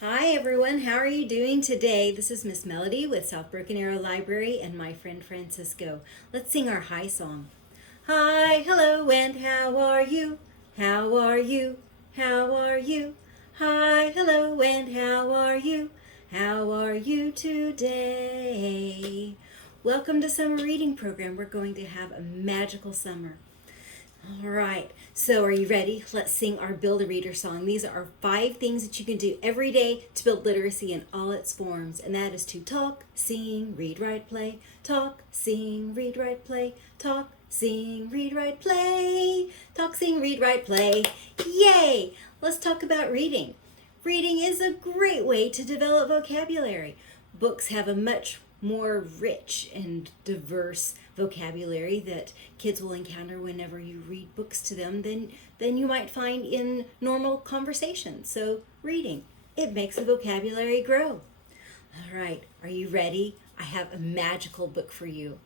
Hi everyone, how are you doing today? This is Miss Melody with South Broken Arrow Library and my friend Francisco. Let's sing our hi song. Hi, hello, and how are you? How are you? How are you? Hi, hello, and how are you? How are you today? Welcome to Summer Reading Program. We're going to have a magical summer. All right, so are you ready? Let's sing our Build a Reader song. These are 5 things that you can do every day to build literacy in all its forms, and that is to talk, sing, read, write, play. Talk, sing, read, write, play. Talk, sing, read, write, play. Talk, sing, read, write, play. Yay! Let's talk about reading. Reading is a great way to develop vocabulary. Books have a much more rich and diverse vocabulary that kids will encounter whenever you read books to them than you might find in normal conversation. So reading, it makes the vocabulary grow. All right, are you ready? I have a magical book for you.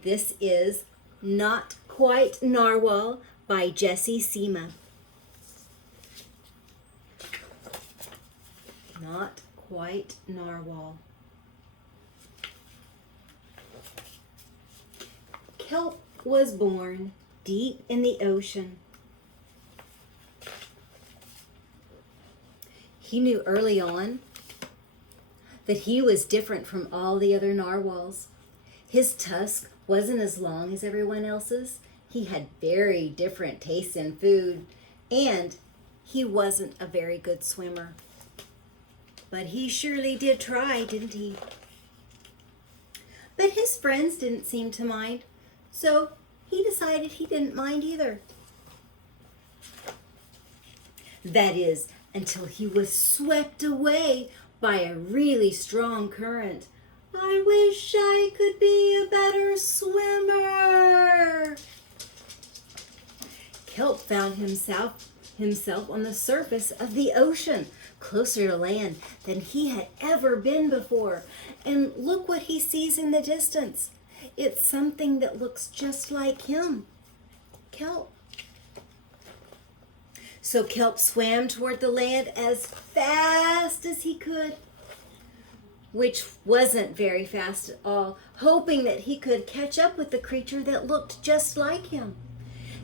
This is Not Quite Narwhal by Jessie Seema. Not Quite Narwhal. Kelp was born deep in the ocean. He knew early on that he was different from all the other narwhals. His tusk wasn't as long as everyone else's. He had very different tastes in food, and he wasn't a very good swimmer. But he surely did try, didn't he? But his friends didn't seem to mind. So he decided he didn't mind either. That is, until he was swept away by a really strong current. I wish I could be a better swimmer. Kelp found himself on the surface of the ocean, closer to land than he had ever been before. And look what he sees in the distance. It's something that looks just like him, Kelp. So Kelp swam toward the land as fast as he could, which wasn't very fast at all, hoping that he could catch up with the creature that looked just like him.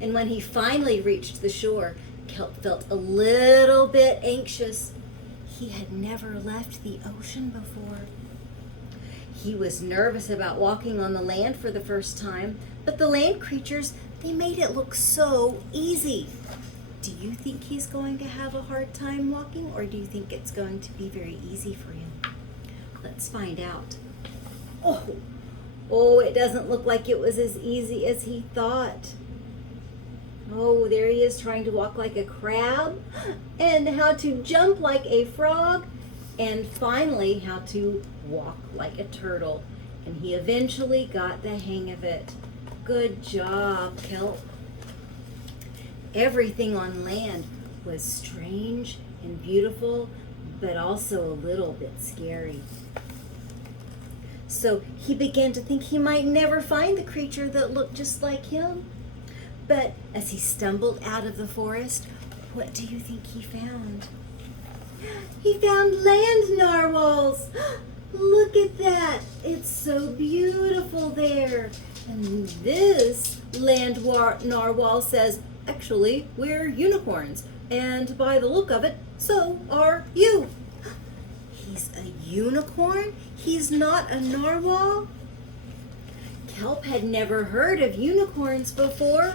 And when he finally reached the shore, Kelp felt a little bit anxious. He had never left the ocean before. He was nervous about walking on the land for the first time, but the land creatures, they made it look so easy. Do you think he's going to have a hard time walking, or do you think it's going to be very easy for him? Let's find out. Oh, it doesn't look like it was as easy as he thought. Oh, there he is trying to walk like a crab, and how to jump like a frog, and finally how to walk like a turtle. And he eventually got the hang of it. Good job, Kelp. Everything on land was strange and beautiful, but also a little bit scary. So he began to think he might never find the creature that looked just like him. But as he stumbled out of the forest, what do you think he found? He found land narwhals. Look at that. It's so beautiful there. And this land narwhal says, actually, we're unicorns. And by the look of it, so are you. He's a unicorn? He's not a narwhal? Kelp had never heard of unicorns before.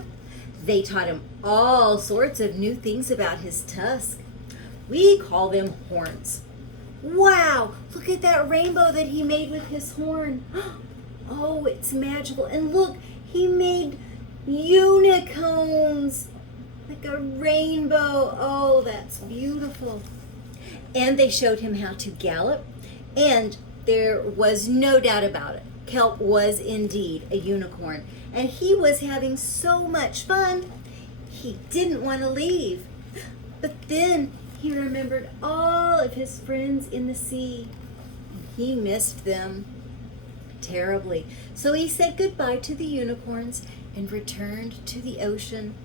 They taught him all sorts of new things about his tusk. We call them horns. Wow, look at that rainbow that he made with his horn. Oh, it's magical. And look, he made unicorns, like a rainbow. Oh, that's beautiful. And they showed him how to gallop, and there was no doubt about it. Kelp was indeed a unicorn, and he was having so much fun, he didn't want to leave. But then he remembered all of his friends in the sea. He missed them terribly. So he said goodbye to the unicorns and returned to the ocean.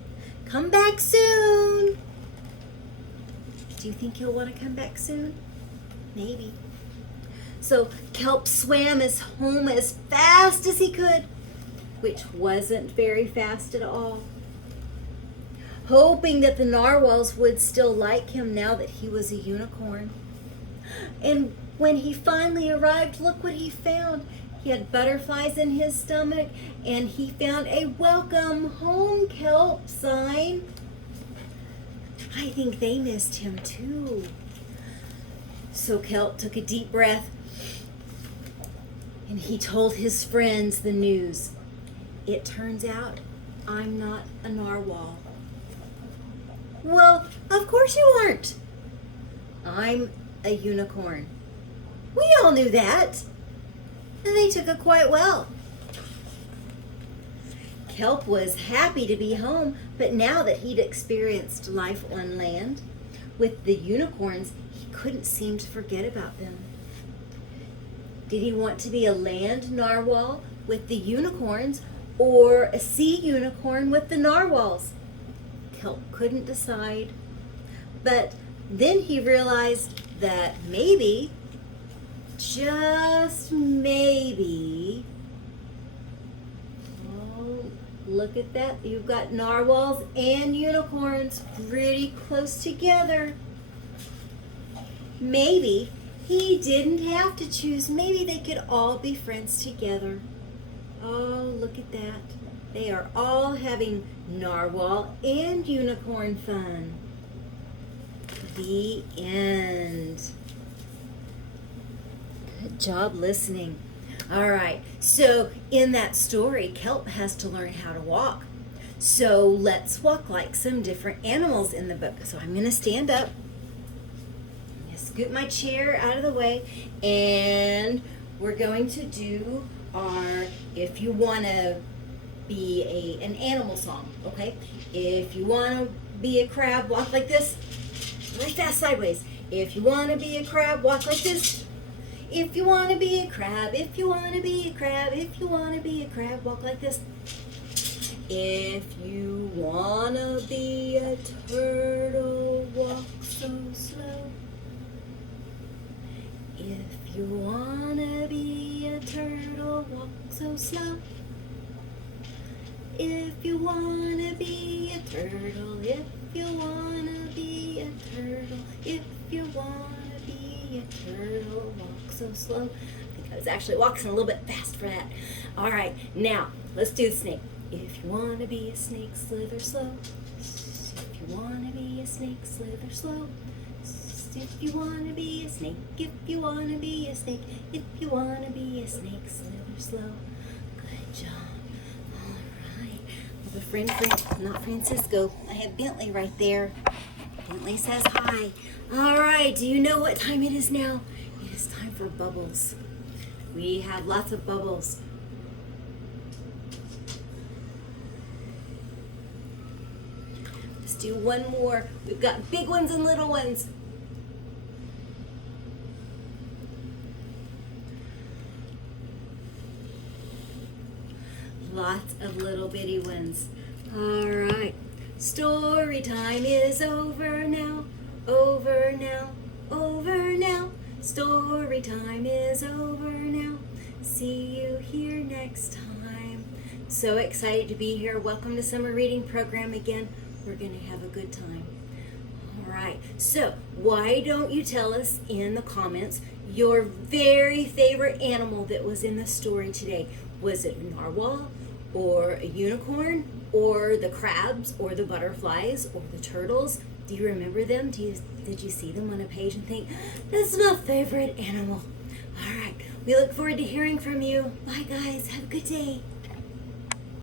Come back soon. Do you think he'll want to come back soon? maybe. So Kelp swam home as fast as he could, which wasn't very fast at all, hoping that the narwhals would still like him now that he was a unicorn. And when he finally arrived, look what he found. He had butterflies in his stomach, and he found a welcome home Kelp sign. I think they missed him too. So Kelp took a deep breath, and he told his friends the news. It turns out I'm not a narwhal. Well, of course you aren't. I'm a unicorn. We all knew that. And they took it quite well. Kelp was happy to be home, but now that he'd experienced life on land with the unicorns, he couldn't seem to forget about them. Did he want to be a land narwhal with the unicorns or a sea unicorn with the narwhals? Kelp couldn't decide. But then he realized that maybe, just maybe, oh, look at that. You've got narwhals and unicorns pretty close together. Maybe he didn't have to choose. Maybe they could all be friends together. Oh, look at that. They are all having narwhal and unicorn fun. The end. Good job listening. All right, so in that story, Kelp has to learn how to walk. So let's walk like some different animals in the book. So I'm going to stand up. Scoot my chair out of the way, and we're going to do our if you want to be an animal song, okay? If you want to be a crab, walk like this, really fast sideways. If you want to be a crab, walk like this. If you want to be a crab, if you want to be a crab, if you want to be a crab, walk like this. If you want to be a turtle, walk so slow. If you wanna be a turtle, walk so slow. If you wanna be a turtle, if you wanna be a turtle, if you wanna be a turtle, walk so slow. I think I was actually walking a little bit fast for that. All right, now let's do the snake. If you wanna be a snake, slither slow. If you wanna be a snake, slither slow. If you want to be a snake, if you want to be a snake, if you want to be a snake, slither slow. Good job. All right. I have a friend, not Francisco. I have Bentley right there. Bentley says hi. All right. Do you know what time it is now? It is time for bubbles. We have lots of bubbles. Let's do one more. We've got big ones and little ones. Lots of little bitty ones. All right. Story time is over now. Over now. Over now. Story time is over now. See you here next time. So excited to be here. Welcome to Summer Reading Program again. We're going to have a good time. All right. So why don't you tell us in the comments your very favorite animal that was in the story today? Was it a narwhal, or a unicorn, or the crabs, or the butterflies, or the turtles? Do you remember them? Did you see them on a page and think, that's my favorite animal? All right, we look forward to hearing from you. Bye guys, have a good day.